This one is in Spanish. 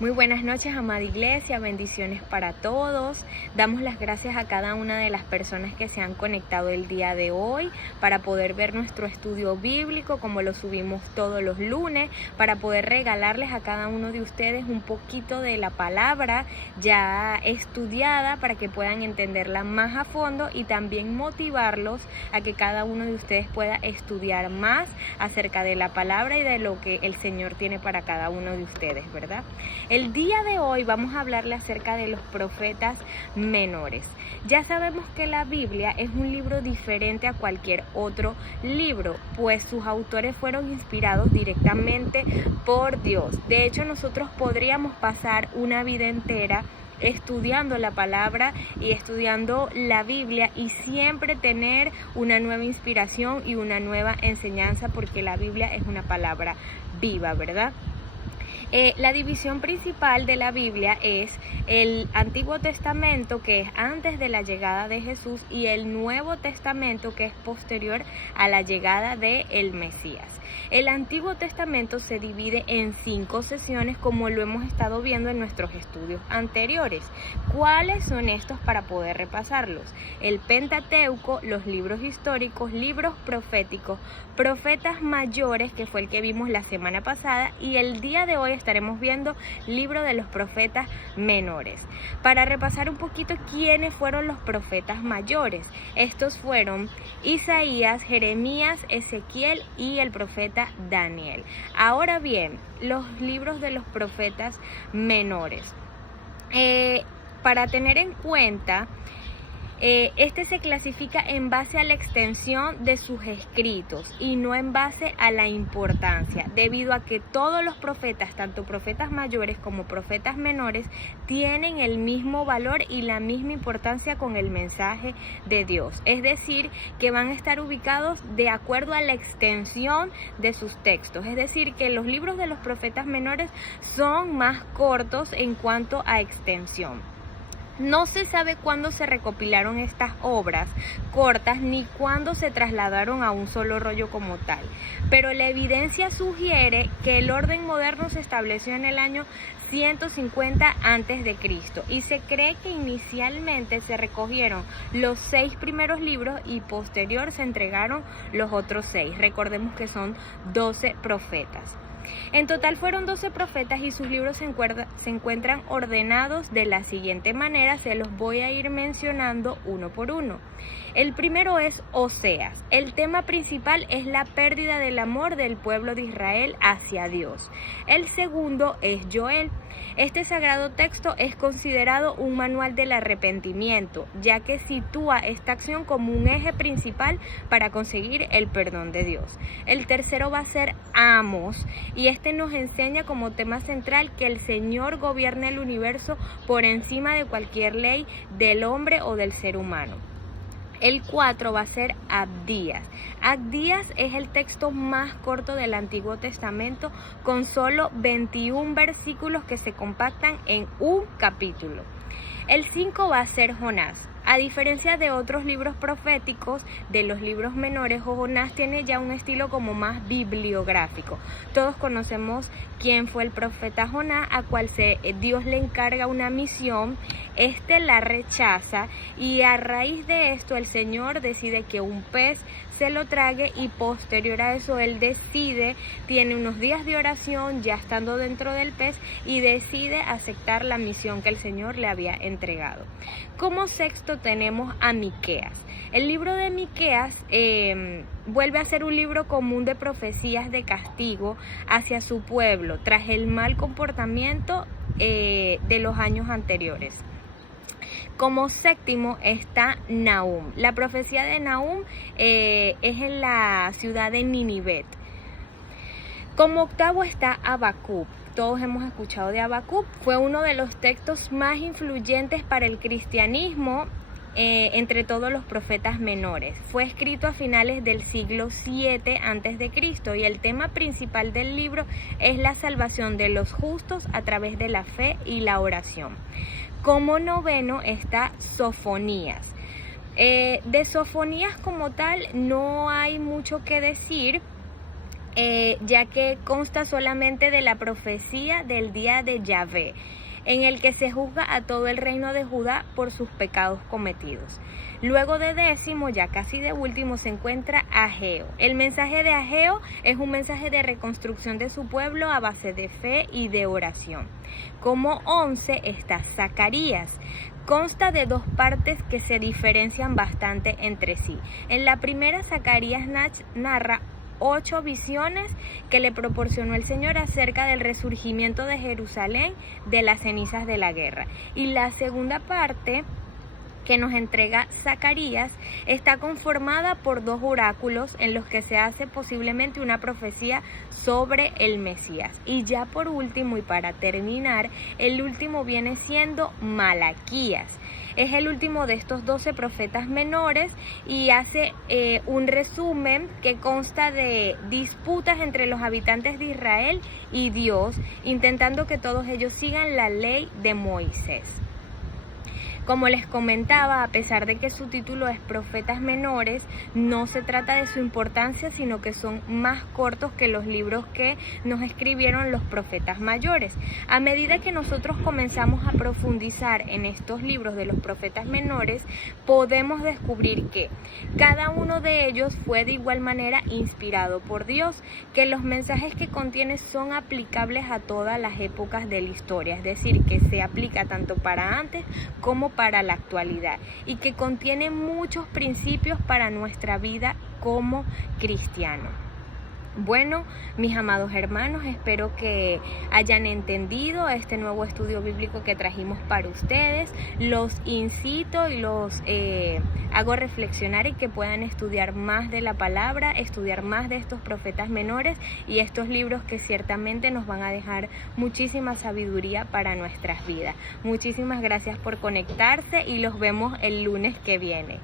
Muy buenas noches, amada iglesia, bendiciones para todos. Damos las gracias a cada una de las personas que se han conectado el día de hoy para poder ver nuestro estudio bíblico, como lo subimos todos los lunes, para poder regalarles a cada uno de ustedes un poquito de la palabra ya estudiada para que puedan entenderla más a fondo y también motivarlos a que cada uno de ustedes pueda estudiar más acerca de la palabra y de lo que el Señor tiene para cada uno de ustedes, ¿verdad? El día de hoy vamos a hablarle acerca de los profetas menores. Ya sabemos que la Biblia es un libro diferente a cualquier otro libro, pues sus autores fueron inspirados directamente por Dios. De hecho, nosotros podríamos pasar una vida entera estudiando la palabra y estudiando la Biblia y siempre tener una nueva inspiración y una nueva enseñanza, porque la Biblia es una palabra viva, ¿verdad? La división principal de la Biblia es el Antiguo Testamento, que es antes de la llegada de Jesús, y el Nuevo Testamento, que es posterior a la llegada del Mesías. El Antiguo Testamento se divide en 5 sesiones, como lo hemos estado viendo en nuestros estudios anteriores. ¿Cuáles son estos para poder repasarlos? El Pentateuco, los libros históricos, libros proféticos, profetas mayores, que fue el que vimos la semana pasada, y el día de hoy estaremos viendo libro de los profetas menores. Para repasar un poquito quiénes fueron los profetas mayores, estos fueron Isaías, Jeremías, Ezequiel y el profeta Daniel. Ahora bien, los libros de los profetas menores. Para tener en cuenta, este se clasifica en base a la extensión de sus escritos y no en base a la importancia, debido a que todos los profetas, tanto profetas mayores como profetas menores, tienen el mismo valor y la misma importancia con el mensaje de Dios. Es decir, que van a estar ubicados de acuerdo a la extensión de sus textos. Es decir, que los libros de los profetas menores son más cortos en cuanto a extensión. No se sabe cuándo se recopilaron estas obras cortas ni cuándo se trasladaron a un solo rollo como tal, pero la evidencia sugiere que el orden moderno se estableció en el año 150 a.C. y se cree que inicialmente se recogieron los 6 primeros libros y posterior se entregaron los otros 6. Recordemos que son 12 profetas. En total fueron 12 profetas y sus libros se encuentran ordenados de la siguiente manera. Se los voy a ir mencionando uno por uno. El primero es Oseas. El tema principal es la pérdida del amor del pueblo de Israel hacia Dios. El segundo es Joel. Este sagrado texto es considerado un manual del arrepentimiento, ya que sitúa esta acción como un eje principal para conseguir el perdón de Dios. El tercero va a ser Amos, y este nos enseña como tema central que el Señor gobierna el universo por encima de cualquier ley del hombre o del ser humano. El 4 va a ser Abdías. Abdías es el texto más corto del Antiguo Testamento, con solo 21 versículos que se compactan en un capítulo. El 5 va a ser Jonás. A diferencia de otros libros proféticos, de los libros menores, Jonás tiene ya un estilo como más bibliográfico. Todos conocemos quién fue el profeta Jonás, a cual Dios le encarga una misión. Este la rechaza y a raíz de esto el Señor decide que un pez se lo trague, y posterior a eso él tiene unos días de oración ya estando dentro del pez y decide aceptar la misión que el Señor le había entregado. Como sexto tenemos a Miqueas. El libro de Miqueas vuelve a ser un libro común de profecías de castigo hacia su pueblo tras el mal comportamiento de los años anteriores. Como séptimo está Nahum. La profecía de Nahum es en la ciudad de Ninive. Como octavo está Habacuc. Todos hemos escuchado de Habacuc. Fue uno de los textos más influyentes para el cristianismo entre todos los profetas menores. Fue escrito a finales del siglo 7 a.C. y el tema principal del libro es la salvación de los justos a través de la fe y la oración. Como noveno está Sofonías. De Sofonías como tal no hay mucho que decir. ya que consta solamente de la profecía del día de Yahvé, en el que se juzga a todo el reino de Judá por sus pecados cometidos. Luego de décimo, ya casi de último, se encuentra Ageo. El mensaje de Ageo es un mensaje de reconstrucción de su pueblo a base de fe y de oración. Como 11 está Zacarías. Consta de dos partes que se diferencian bastante entre sí. En la primera, Zacarías narra 8 visiones que le proporcionó el Señor acerca del resurgimiento de Jerusalén de las cenizas de la guerra. Y la segunda parte que nos entrega Zacarías está conformada por 2 oráculos en los que se hace posiblemente una profecía sobre el Mesías. Y ya por último y para terminar, el último viene siendo Malaquías. Es el último de estos 12 profetas menores y hace un resumen que consta de disputas entre los habitantes de Israel y Dios, intentando que todos ellos sigan la ley de Moisés. Como les comentaba, a pesar de que su título es Profetas Menores, no se trata de su importancia, sino que son más cortos que los libros que nos escribieron los profetas mayores. A medida que nosotros comenzamos a profundizar en estos libros de los profetas menores, podemos descubrir que cada uno de ellos fue de igual manera inspirado por Dios, que los mensajes que contiene son aplicables a todas las épocas de la historia, es decir, que se aplica tanto para antes como para la actualidad y que contiene muchos principios para nuestra vida como cristianos. Bueno, mis amados hermanos, espero que hayan entendido este nuevo estudio bíblico que trajimos para ustedes. Los incito y los hago reflexionar y que puedan estudiar más de la palabra, estudiar más de estos profetas menores y estos libros que ciertamente nos van a dejar muchísima sabiduría para nuestras vidas. Muchísimas gracias por conectarse y los vemos el lunes que viene.